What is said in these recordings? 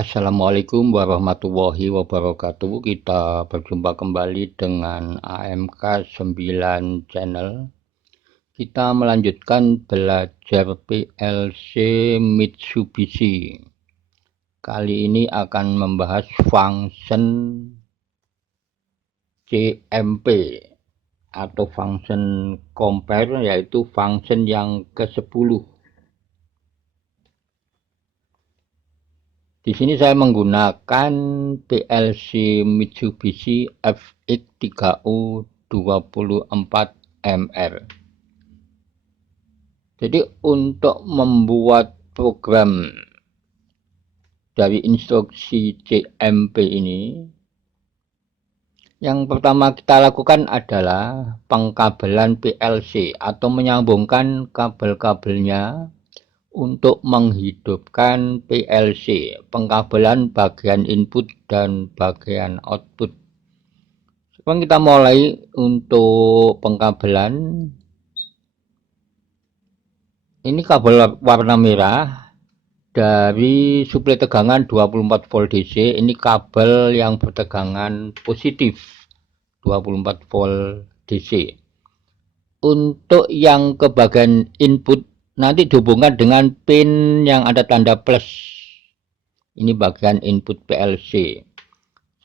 Assalamualaikum warahmatullahi wabarakatuh. Kita berjumpa kembali dengan AMK 9 Channel. Kita melanjutkan belajar PLC Mitsubishi. Kali ini akan membahas function CMP atau function compare, yaitu function yang ke-10. Di sini saya menggunakan PLC Mitsubishi FX3U 24MR. Jadi untuk membuat program dari instruksi CMP ini, yang pertama kita lakukan adalah pengkabelan PLC atau menyambungkan kabel-kabelnya untuk menghidupkan PLC, pengkabelan bagian input dan bagian output. Sekarang kita mulai untuk pengkabelan. Ini kabel warna merah dari suplai tegangan 24 volt DC. Ini kabel yang bertegangan positif 24 volt DC. Untuk yang ke bagian input nanti dihubungkan dengan pin yang ada tanda plus. Ini bagian input PLC.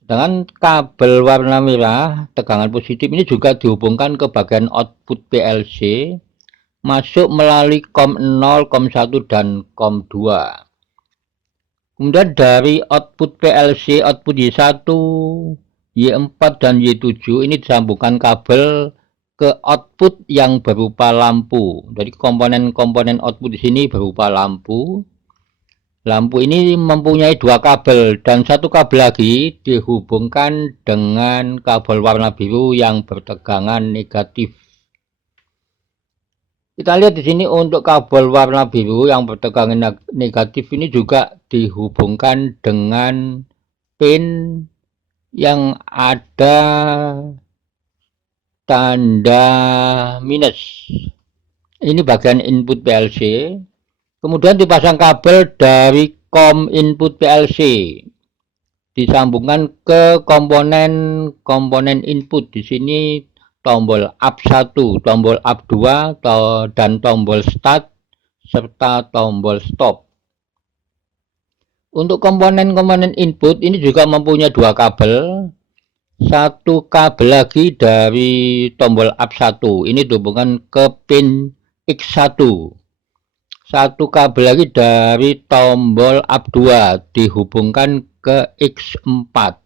Sedangkan kabel warna merah tegangan positif ini juga dihubungkan ke bagian output PLC, masuk melalui COM 0, COM 1 dan COM 2. Kemudian dari output PLC, output Y1, Y4 dan Y7 ini disambungkan kabel ke output yang berupa lampu. Jadi komponen-komponen output di sini berupa lampu. Lampu ini mempunyai dua kabel dan satu kabel lagi dihubungkan dengan kabel warna biru yang bertegangan negatif. Kita lihat di sini untuk kabel warna biru yang bertegangan negatif ini juga dihubungkan dengan pin yang ada tanda minus. Ini bagian input PLC. Kemudian dipasang kabel dari COM input PLC. Disambungkan ke komponen input. Di sini tombol up 1, tombol up 2, dan tombol start serta tombol stop. Untuk komponen-komponen input ini juga mempunyai dua kabel. Satu kabel lagi dari tombol up 1 ini dihubungkan ke pin X1. Satu kabel lagi dari tombol up 2 dihubungkan ke X4.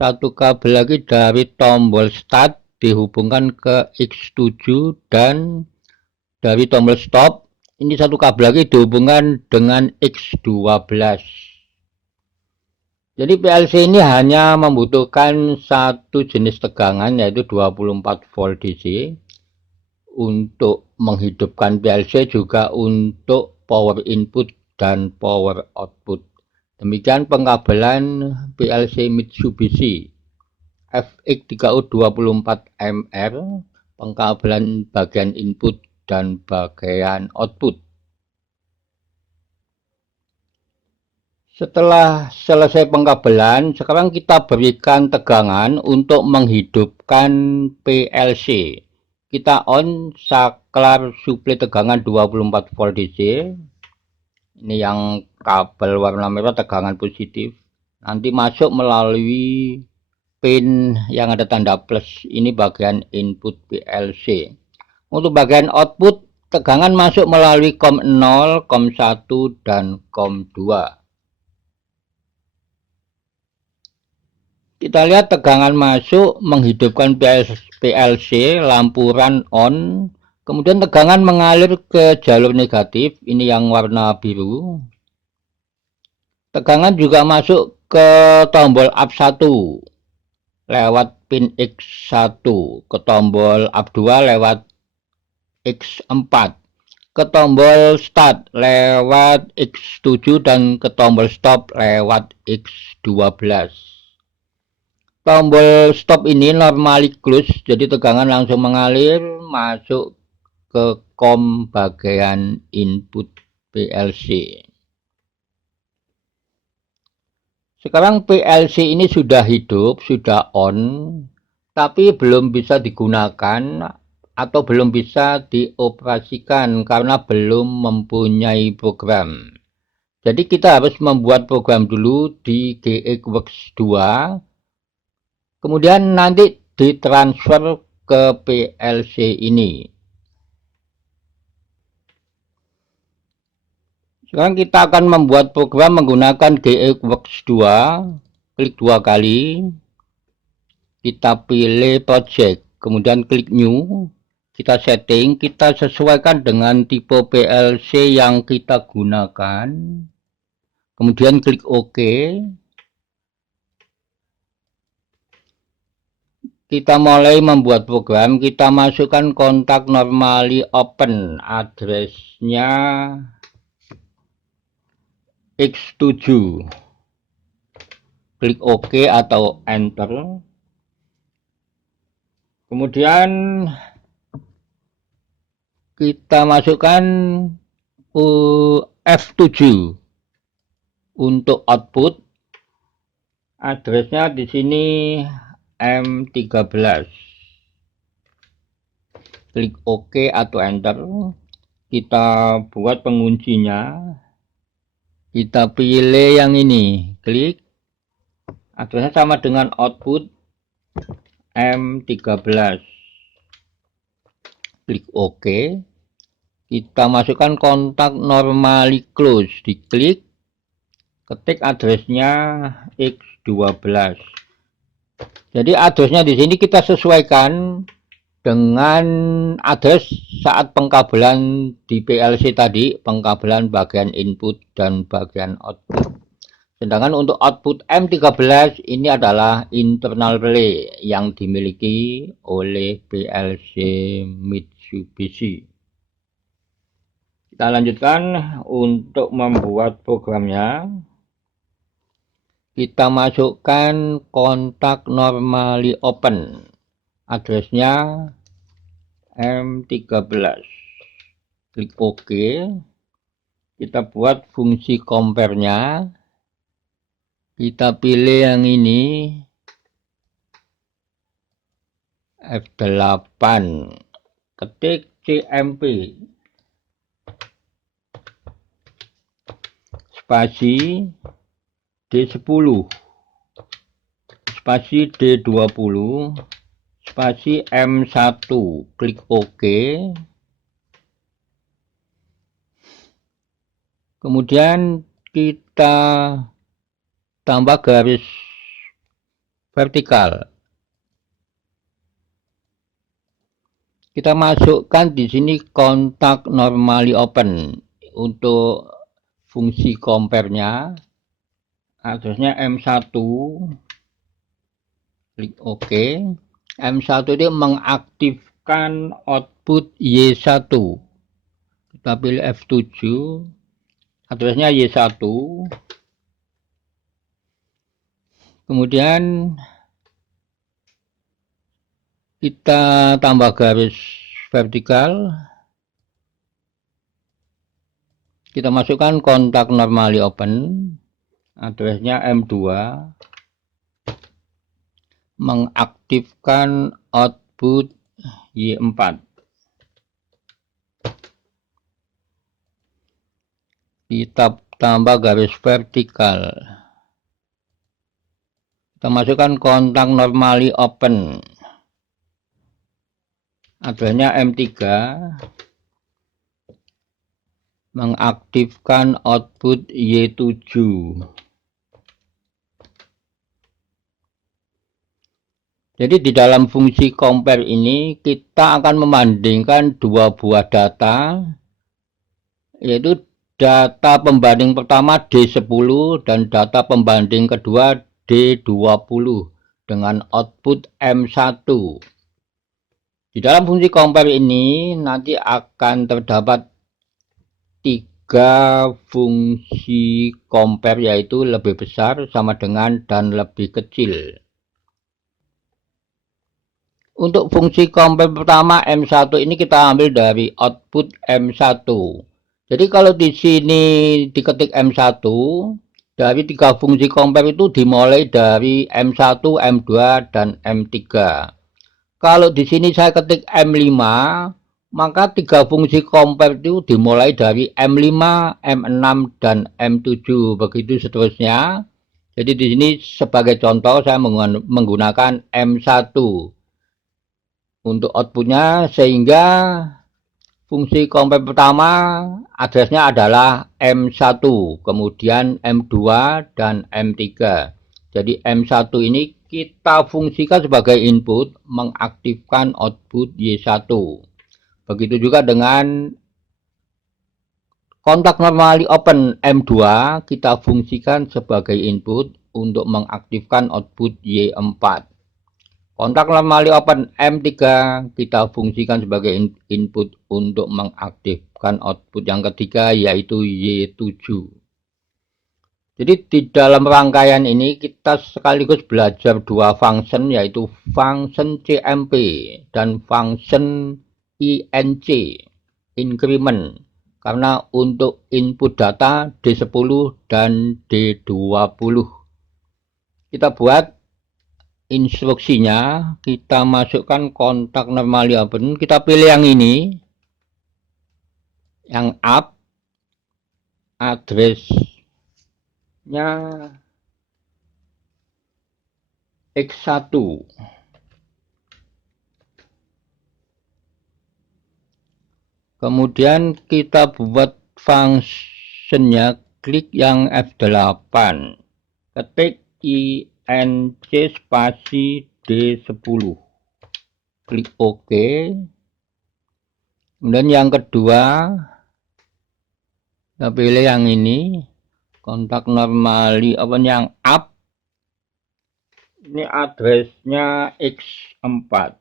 Satu kabel lagi dari tombol start dihubungkan ke X7 dan dari tombol stop ini satu kabel lagi dihubungkan dengan X12. Jadi PLC ini hanya membutuhkan satu jenis tegangan yaitu 24 volt DC untuk menghidupkan PLC, juga untuk power input dan power output. Demikian pengkabelan PLC Mitsubishi FX3U 24MR, pengkabelan bagian input dan bagian output. Setelah selesai pengkabelan, sekarang kita berikan tegangan untuk menghidupkan PLC. Kita on saklar suplai tegangan 24 volt DC. Ini yang kabel warna merah tegangan positif. Nanti masuk melalui pin yang ada tanda plus. Ini bagian input PLC. Untuk bagian output, tegangan masuk melalui COM 0, COM 1 dan COM 2. Kita lihat tegangan masuk menghidupkan PLC, lampu run on. Kemudian tegangan mengalir ke jalur negatif, ini yang warna biru. Tegangan juga masuk ke tombol up 1 lewat pin X1, ke tombol up 2 lewat X4, ke tombol start lewat X7 dan ke tombol stop lewat X12. Tombol stop ini normally close, jadi tegangan langsung mengalir masuk ke COM bagian input PLC. Sekarang PLC ini sudah hidup, sudah on, tapi belum bisa digunakan atau belum bisa dioperasikan karena belum mempunyai program. Jadi kita harus membuat program dulu di GXWorks 2, kemudian nanti ditransfer ke PLC ini. Sekarang kita akan membuat program menggunakan GXWorks 2, klik 2 kali, kita pilih project, kemudian klik new, kita setting, kita sesuaikan dengan tipe PLC yang kita gunakan, kemudian klik OK. Kita mulai membuat program, kita masukkan kontak normally open, addressnya X7. Klik OK atau enter. Kemudian kita masukkan F7 untuk output. Addressnya di sini M13. Klik OK atau enter. Kita buat penguncinya. Kita pilih yang ini. Klik. Addressnya sama dengan output M13. Klik OK. Kita masukkan kontak normally close. Diklik. Ketik addressnya X12. Jadi addressnya di sini kita sesuaikan dengan address saat pengkabelan di PLC tadi, pengkabelan bagian input dan bagian output. Sedangkan untuk output M13 ini adalah internal relay yang dimiliki oleh PLC Mitsubishi. Kita lanjutkan untuk membuat programnya. Kita masukkan kontak normally open, addressnya M13. Klik OK. Kita buat fungsi compare-nya. Kita pilih yang ini, F8. Ketik CMP. Spasi D10, spasi D20, spasi M1, klik OK. Kemudian kita tambah garis vertikal. Kita masukkan di sini kontak normally open untuk fungsi compare-nya. Addressnya M1, klik OK. M1 itu mengaktifkan output Y1. Kita pilih F7, addressnya Y1. Kemudian kita tambah garis vertikal. Kita masukkan kontak normally open. Addressnya M2, mengaktifkan output Y4. Kita tambah garis vertikal. Kita masukkan kontak normally open. Addressnya M3, mengaktifkan output Y7. Jadi di dalam fungsi compare ini kita akan membandingkan dua buah data, yaitu data pembanding pertama D10 dan data pembanding kedua D20 dengan output M1. Di dalam fungsi compare ini nanti akan terdapat 3 fungsi compare, yaitu lebih besar, sama dengan, dan lebih kecil. Untuk fungsi compare pertama M1 ini kita ambil dari output M1. Jadi kalau di sini diketik M1, Dari 3 fungsi compare itu dimulai dari M1, M2, dan M3. Kalau di sini saya ketik M5, maka 3 fungsi compare itu dimulai dari M5, M6, dan M7. Begitu seterusnya. Jadi di sini sebagai contoh saya menggunakan M1 untuk outputnya, sehingga fungsi compare pertama addressnya adalah M1, kemudian M2 dan M3. Jadi M1 ini kita fungsikan sebagai input mengaktifkan output Y1. Begitu juga dengan kontak normally open M2 kita fungsikan sebagai input untuk mengaktifkan output Y4. Kontak normally open M3 kita fungsikan sebagai input untuk mengaktifkan output yang ketiga, yaitu Y7. Jadi di dalam rangkaian ini kita sekaligus belajar dua function, yaitu function CMP dan function INC, increment. Karena untuk input data D10 dan D20. Kita buat instruksinya, kita masukkan kontak normally open, kita pilih yang ini, yang up, addressnya X1. Kemudian kita buat functionnya, klik yang F8, ketik INC spasi D10, klik OK. Kemudian yang kedua kita pilih yang ini, kontak normally open yang up, ini addressnya X4.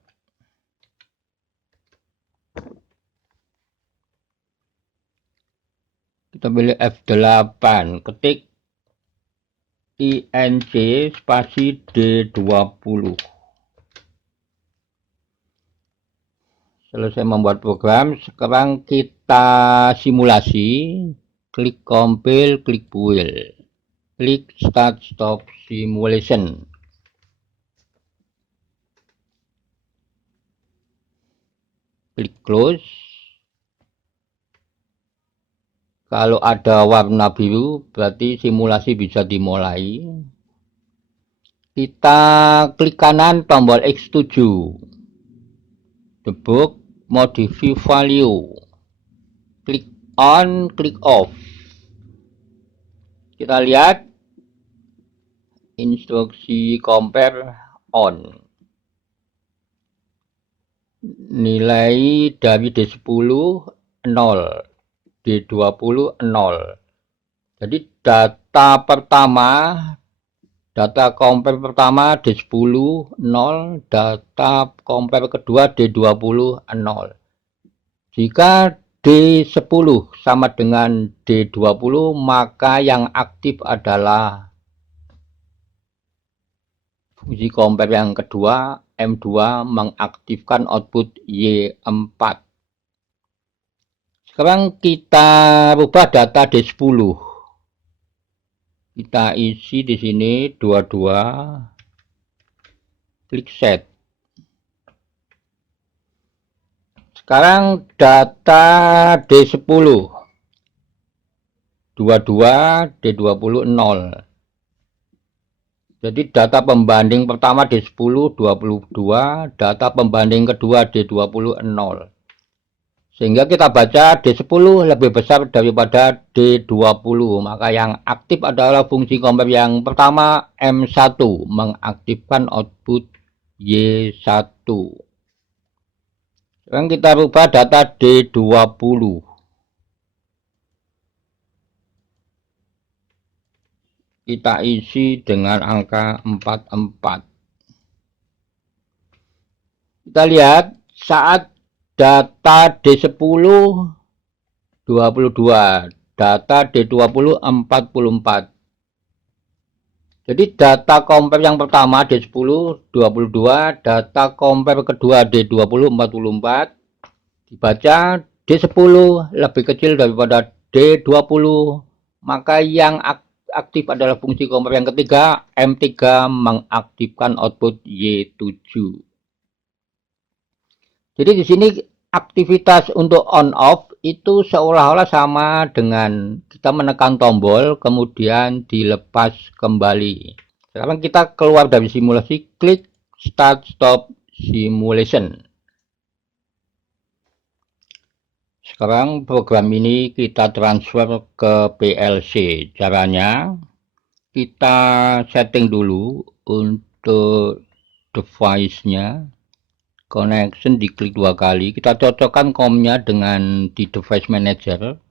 Kita pilih F8, ketik INC spasi D20. Selesai membuat program, sekarang kita simulasi, klik compile, klik build, klik start stop simulation. Klik close. Kalau ada warna biru berarti simulasi bisa dimulai. Kita klik kanan tombol X7. Debug, modify value. Klik on, klik off. Kita lihat instruksi compare on. Nilai dari D10 0. D20 0. Jadi data compare pertama D10 0, data compare kedua D20 0. Jika D10 sama dengan D20, maka yang aktif adalah fungsi compare yang kedua, M2 mengaktifkan output Y4. Sekarang kita rubah data D10. Kita isi di sini 22. Klik set. Sekarang data D10. 22, D20 0. Jadi data pembanding pertama D10 22, data pembanding kedua D20 0. Sehingga kita baca D10 lebih besar daripada D20. Maka yang aktif adalah fungsi compare yang pertama, M1, mengaktifkan output Y1. Sekarang kita rubah data D20. Kita isi dengan angka 44. Kita lihat saat data D10 22, data D20 44. Jadi data compare yang pertama D10 22, data compare kedua D20 44. Dibaca D10 lebih kecil daripada D20, maka yang aktif adalah fungsi kompor. Yang ketiga, M3 mengaktifkan output Y7. Jadi di sini aktivitas untuk on off itu seolah-olah sama dengan kita menekan tombol kemudian dilepas kembali. Sekarang kita keluar dari simulasi, klik start stop simulation. Sekarang program ini kita transfer ke PLC. Caranya kita setting dulu untuk device-nya. Connection diklik 2 kali. Kita cocokkan COM-nya dengan di device manager.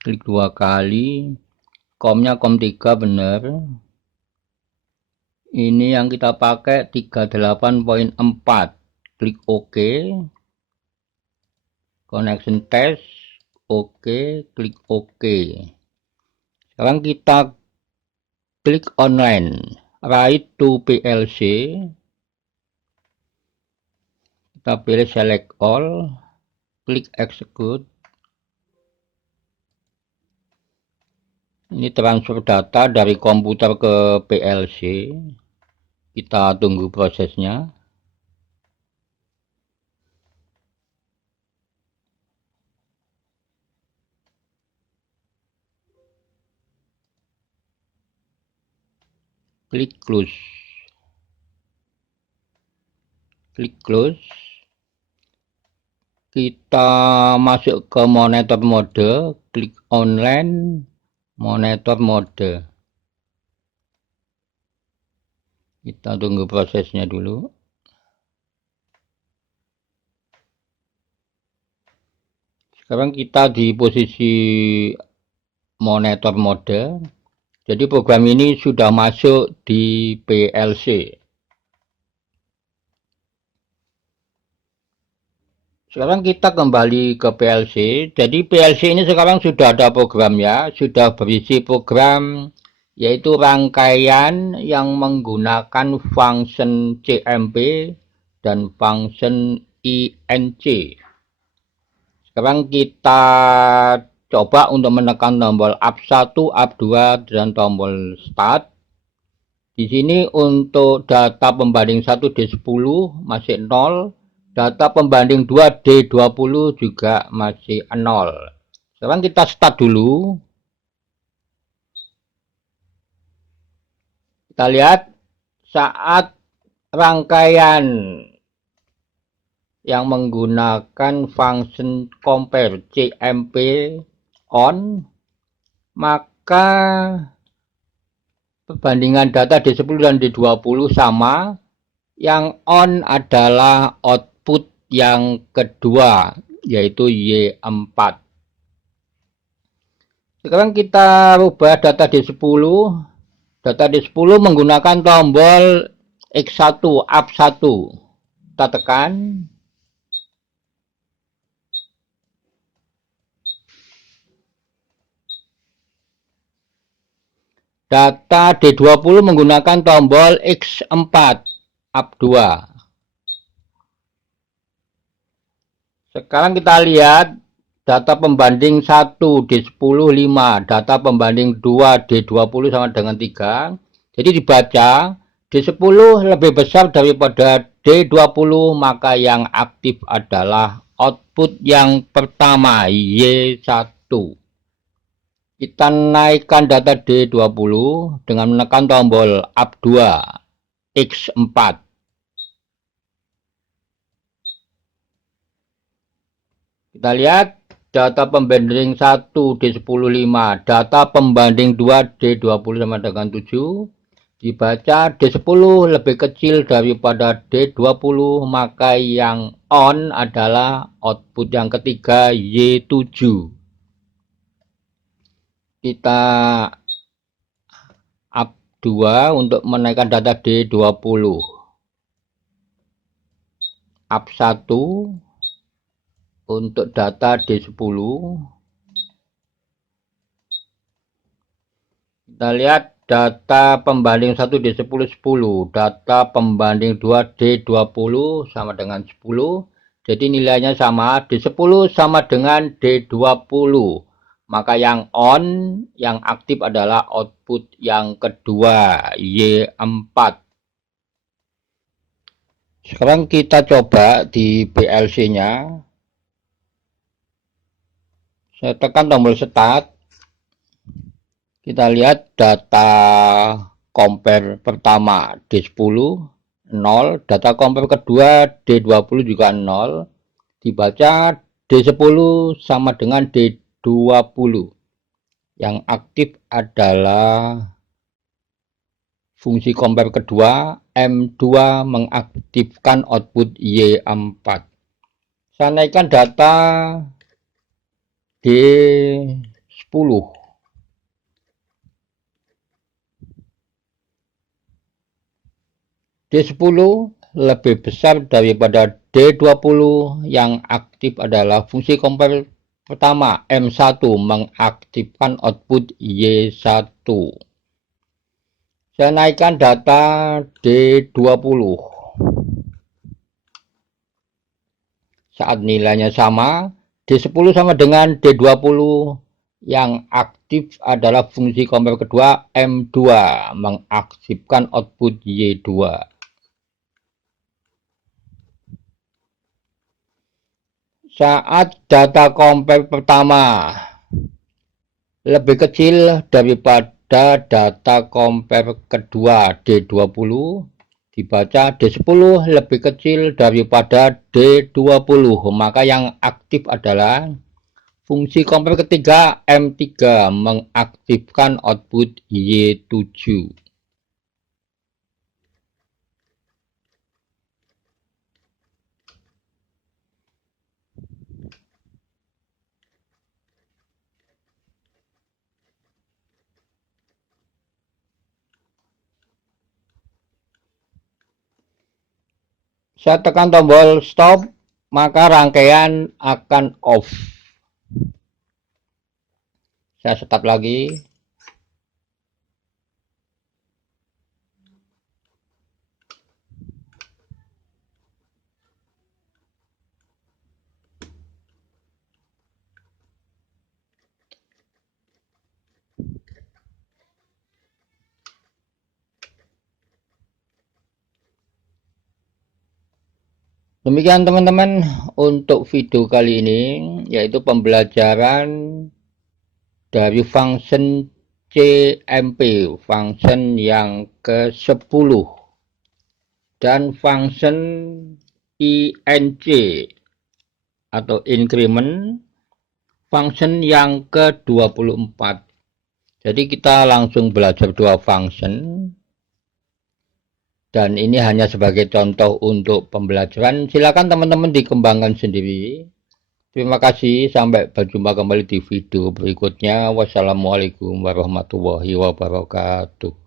Klik 2 kali. COM-nya COM 3 benar. Ini yang kita pakai 38.4. Klik OK. Connection test. OK. Klik OK. Sekarang kita klik online. Write to PLC. Kita pilih select all, klik execute. Ini transfer data dari komputer ke PLC. Kita tunggu prosesnya. Klik close. Klik close. Kita masuk ke monitor mode, klik online, monitor mode. Kita tunggu prosesnya dulu. Sekarang kita di posisi monitor mode. Jadi program ini sudah masuk di PLC. Sekarang kita kembali ke PLC. Jadi PLC ini sekarang sudah ada programnya, sudah berisi program yaitu rangkaian yang menggunakan function CMP dan function INC. Sekarang kita coba untuk menekan tombol Up1, Up2 dan tombol Start. Di sini untuk data pembanding 1D10 masih 0. Data pembanding 2D20 juga masih 0. Sekarang kita start dulu. Kita lihat saat rangkaian yang menggunakan function compare CMP on, maka perbandingan data D10 dan D20 sama. Yang on adalah output yang kedua, yaitu Y4. Sekarang kita rubah data D10. Data D10 menggunakan tombol X1, Up1. Kita tekan. Data D20 menggunakan tombol X4, Up2. Sekarang kita lihat data pembanding 1 D10 5, data pembanding 2 D20 sama dengan 3. Jadi dibaca D10 lebih besar daripada D20, maka yang aktif adalah output yang pertama Y1. Kita naikkan data D20 dengan menekan tombol Up2 X4. Kita lihat data pembanding 1 D10 5, data pembanding 2 D20 sama dengan 7. Dibaca D10 lebih kecil daripada D20, maka yang on adalah output yang ketiga Y7. Kita up 2 untuk menaikkan data D20. Up 1 untuk data D10. Kita lihat data pembanding 1 D10 10, data pembanding 2 D20 sama dengan 10. Jadi nilainya sama, D10 sama dengan D20. Maka yang on, yang aktif adalah output yang kedua, Y4. Sekarang kita coba di PLC-nya. Saya tekan tombol start. Kita lihat data compare pertama D10 0, data compare kedua D20 juga 0. Dibaca D10 sama dengan D20. Yang aktif adalah fungsi compare kedua, M2 mengaktifkan output Y4. Saya naikkan data D10. D10 lebih besar daripada D20. Yang aktif adalah fungsi compare pertama, M1 mengaktifkan output Y1. Saya naikkan data D20. Saat nilainya sama, D10 sama dengan D20. Yang aktif adalah fungsi compare kedua, M2 mengaktifkan output Y2. Saat data compare pertama lebih kecil daripada data compare kedua D20, dibaca D10 lebih kecil daripada D20, maka yang aktif adalah fungsi compare ketiga, M3 mengaktifkan output Y7. Saya tekan tombol stop, maka rangkaian akan off. Saya start lagi. Demikian teman-teman untuk video kali ini, yaitu pembelajaran dari function CMP, function yang ke-10, dan function INC atau increment, function yang ke-24. Jadi kita langsung belajar dua function. Dan ini hanya sebagai contoh untuk pembelajaran. Silakan teman-teman dikembangkan sendiri. Terima kasih. Sampai berjumpa kembali di video berikutnya. Wassalamualaikum warahmatullahi wabarakatuh.